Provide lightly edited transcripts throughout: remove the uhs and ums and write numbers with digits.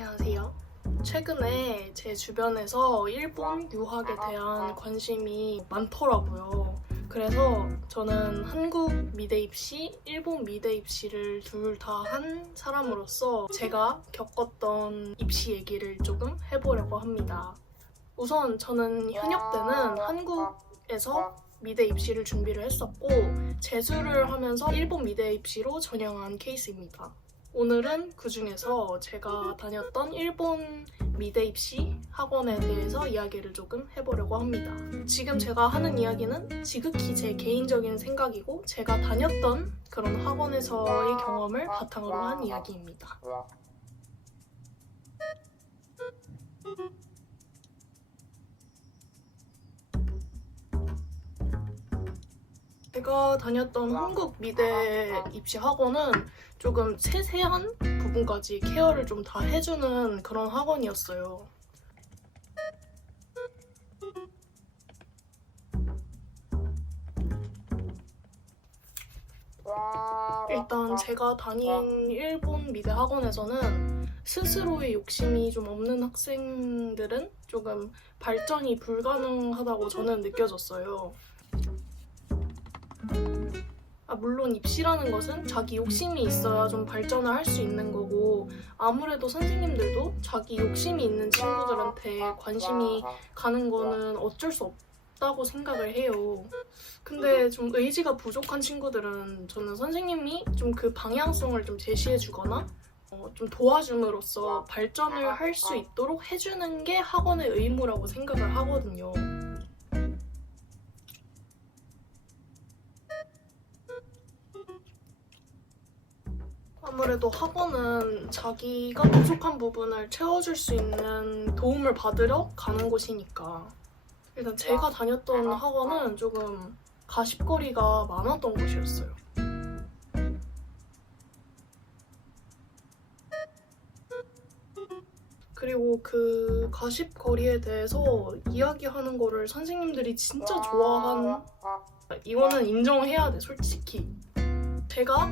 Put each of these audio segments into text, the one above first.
안녕하세요. 최근에 제 주변에서 일본 유학에 대한 관심이 많더라고요. 그래서 저는 한국 미대 입시, 일본 미대 입시를 둘 다 한 사람으로서 제가 겪었던 입시 얘기를 조금 해보려고 합니다. 우선 저는 현역 때는 한국에서 미대 입시를 준비를 했었고 재수를 하면서 일본 미대 입시로 전향한 케이스입니다. 오늘은 그 중에서 제가 다녔던 일본 미대 입시 학원에 대해서 이야기를 조금 해보려고 합니다. 지금 제가 하는 이야기는 지극히 제 개인적인 생각이고 제가 다녔던 그런 학원에서의 경험을 바탕으로 한 이야기입니다. 제가 다녔던 한국 미대 입시 학원은 조금 세세한 부분까지 케어를 좀 다 해주는 그런 학원이었어요. 일단 제가 다닌 일본 미대 학원에서는 스스로의 욕심이 좀 없는 학생들은 조금 발전이 불가능하다고 저는 느껴졌어요. 물론 입시라는 것은 자기 욕심이 있어야 좀 발전을 할 수 있는 거고 아무래도 선생님들도 자기 욕심이 있는 친구들한테 관심이 가는 거는 어쩔 수 없다고 생각을 해요. 근데 좀 의지가 부족한 친구들은 저는 선생님이 좀 그 방향성을 좀 제시해 주거나 좀 도와줌으로써 발전을 할 수 있도록 해주는 게 학원의 의무라고 생각을 하거든요. 아무래도 학원은 자기가 부족한 부분을 채워줄 수 있는 도움을 받으러 가는 곳이니까. 일단 제가 다녔던 학원은 조금 가십거리가 많았던 곳이었어요. 그리고 그 가십거리에 대해서 이야기하는 거를 선생님들이 진짜 좋아한, 이거는 인정해야 돼, 솔직히. 제가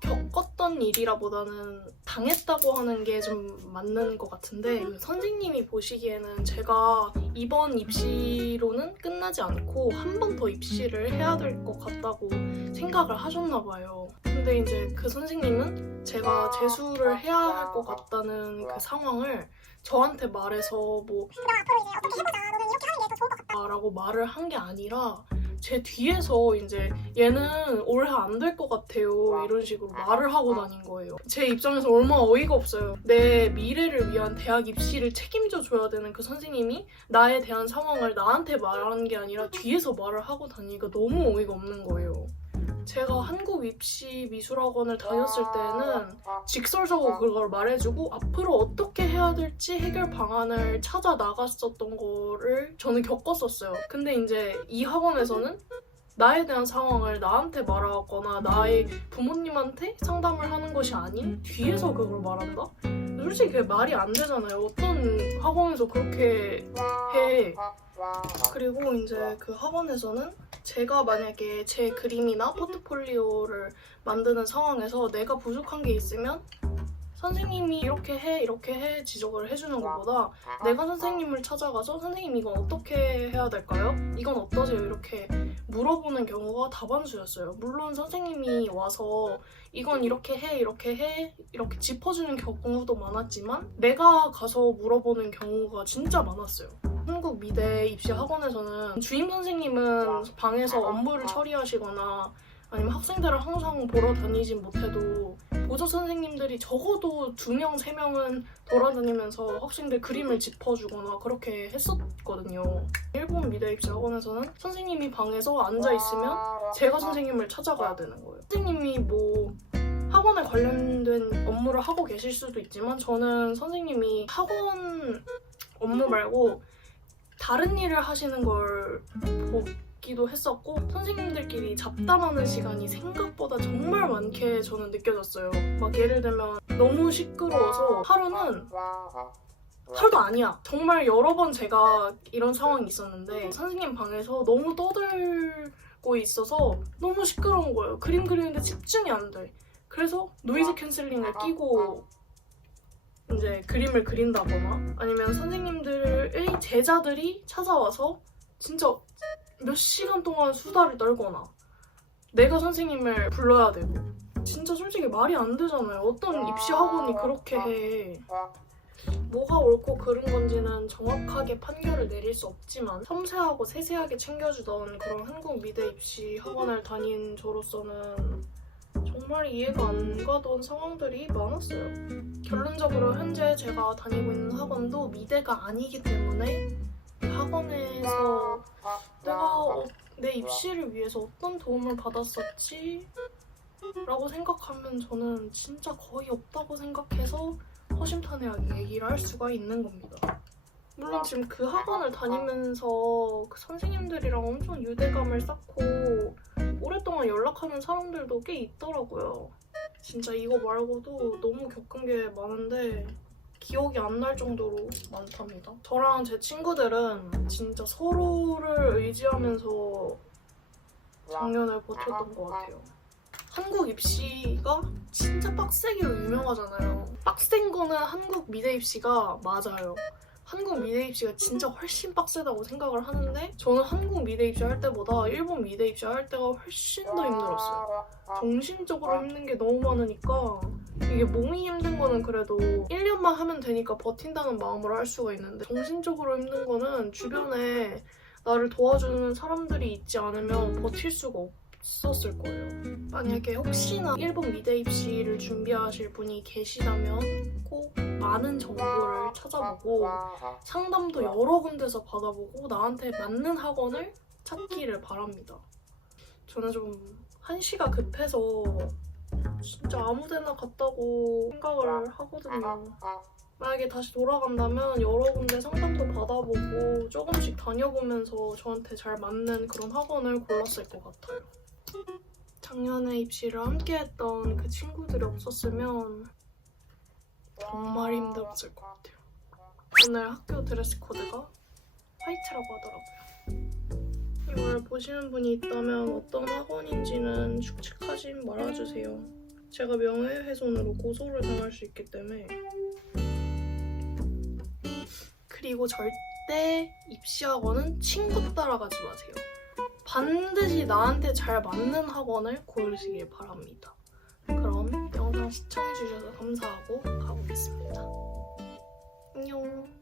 겪었던 일이라보다는 당했다고 하는 게 좀 맞는 것 같은데 선생님이 보시기에는 제가 이번 입시로는 끝나지 않고 한 번 더 입시를 해야 될 것 같다고 생각을 하셨나 봐요. 근데 이제 그 선생님은 제가 재수를 해야 할 것 같다는 그 상황을 저한테 말해서 뭐 앞으로 이제 어떻게 해보자. 너는 이렇게 하는 게 더 좋을 것 같다. 라고 말을 한 게 아니라 제 뒤에서 이제 얘는 올해 안 될 것 같아요 이런 식으로 말을 하고 다닌 거예요. 제 입장에서 얼마나 어이가 없어요. 내 미래를 위한 대학 입시를 책임져 줘야 되는 그 선생님이 나에 대한 상황을 나한테 말하는 게 아니라 뒤에서 말을 하고 다니니까 너무 어이가 없는 거예요. 제가 한국 입시 미술학원을 다녔을 때는 직설적으로 그걸 말해주고 앞으로 어떻게 해야 될지 해결 방안을 찾아 나갔었던 거를 저는 겪었었어요. 근데 이제 이 학원에서는 나에 대한 상황을 나한테 말하거나 나의 부모님한테 상담을 하는 것이 아닌 뒤에서 그걸 말한다? 솔직히 그게 말이 안 되잖아요. 어떤 학원에서 그렇게 해. 그리고 이제 그 학원에서는 제가 만약에 제 그림이나 포트폴리오를 만드는 상황에서 내가 부족한 게 있으면 선생님이 이렇게 해 지적을 해주는 것보다 내가 선생님을 찾아가서 선생님 이건 어떻게 해야 될까요? 이건 어떠세요? 이렇게 물어보는 경우가 다반수였어요. 물론 선생님이 와서 이건 이렇게 해 이렇게 짚어주는 경우도 많았지만 내가 가서 물어보는 경우가 진짜 많았어요. 한국 미대 입시 학원에서는 주임 선생님은 방에서 업무를 처리하시거나 아니면 학생들을 항상 보러 다니진 못해도 보조 선생님들이 적어도 2명, 3명은 돌아다니면서 학생들 그림을 짚어주거나 그렇게 했었거든요. 일본 미대 입시 학원에서는 선생님이 방에서 앉아있으면 제가 선생님을 찾아가야 되는 거예요. 선생님이 뭐 학원에 관련된 업무를 하고 계실 수도 있지만 저는 선생님이 학원 업무 말고 다른 일을 하시는 걸 보기도 했었고 선생님들끼리 잡담하는 시간이 생각보다 정말 많게 저는 느껴졌어요. 막 예를 들면 너무 시끄러워서 하루도 아니야. 정말 여러 번 제가 이런 상황이 있었는데 선생님 방에서 너무 떠들고 있어서 너무 시끄러운 거예요. 그림 그리는데 집중이 안 돼. 그래서 노이즈 캔슬링을 끼고 이제 그림을 그린다거나 아니면 선생님들의 제자들이 찾아와서 진짜 몇 시간 동안 수다를 떨거나 내가 선생님을 불러야 되고 진짜 솔직히 말이 안 되잖아요. 어떤 입시 학원이 그렇게 해. 뭐가 옳고 그른 건지는 정확하게 판결을 내릴 수 없지만 섬세하고 세세하게 챙겨주던 그런 한국 미대 입시 학원을 다닌 저로서는 정말 이해가 안 가던 상황들이 많았어요. 결론적으로 현재 제가 다니고 있는 학원도 미대가 아니기 때문에 학원에서 내가 내 입시를 위해서 어떤 도움을 받았었지? 라고 생각하면 저는 진짜 거의 없다고 생각해서 허심탄회하게 얘기를 할 수가 있는 겁니다. 물론 지금 그 학원을 다니면서 그 선생님들이랑 엄청 유대감을 쌓고 오랫동안 연락하는 사람들도 꽤 있더라고요. 진짜 이거 말고도 너무 겪은 게 많은데 기억이 안 날 정도로 많답니다. 저랑 제 친구들은 진짜 서로를 의지하면서 작년을 버텼던 것 같아요. 한국 입시가 진짜 빡세기로 유명하잖아요. 빡센 거는 한국 미대 입시가 맞아요. 한국 미대 입시가 진짜 훨씬 빡세다고 생각을 하는데 저는 한국 미대 입시 할 때보다 일본 미대 입시 할 때가 훨씬 더 힘들었어요. 정신적으로 힘든 게 너무 많으니까 이게 몸이 힘든 거는 그래도 1년만 하면 되니까 버틴다는 마음으로 할 수가 있는데 정신적으로 힘든 거는 주변에 나를 도와주는 사람들이 있지 않으면 버틸 수가 없었을 거예요. 만약에 혹시나 일본 미대 입시를 준비하실 분이 계시다면 꼭 많은 정보를 찾아보고 상담도 여러 군데서 받아보고 나한테 맞는 학원을 찾기를 바랍니다. 저는 좀 한시가 급해서 진짜 아무데나 갔다고 생각을 하거든요. 만약에 다시 돌아간다면 여러 군데 상담도 받아보고 조금씩 다녀보면서 저한테 잘 맞는 그런 학원을 골랐을 것 같아요. 작년에 입시를 함께했던 그 친구들이 없었으면 정말 힘들었을 것 같아요. 오늘 학교 드레스 코드가 화이트라고 하더라고요. 이걸 보시는 분이 있다면 어떤 학원인지는 축축하진 말아주세요. 제가 명예훼손으로 고소를 당할 수 있기 때문에. 그리고 절대 입시학원은 친구 따라가지 마세요. 반드시 나한테 잘 맞는 학원을 고르시길 바랍니다. 그럼 영상 시청해주셔서 감사하고 가보겠습니다. 안녕.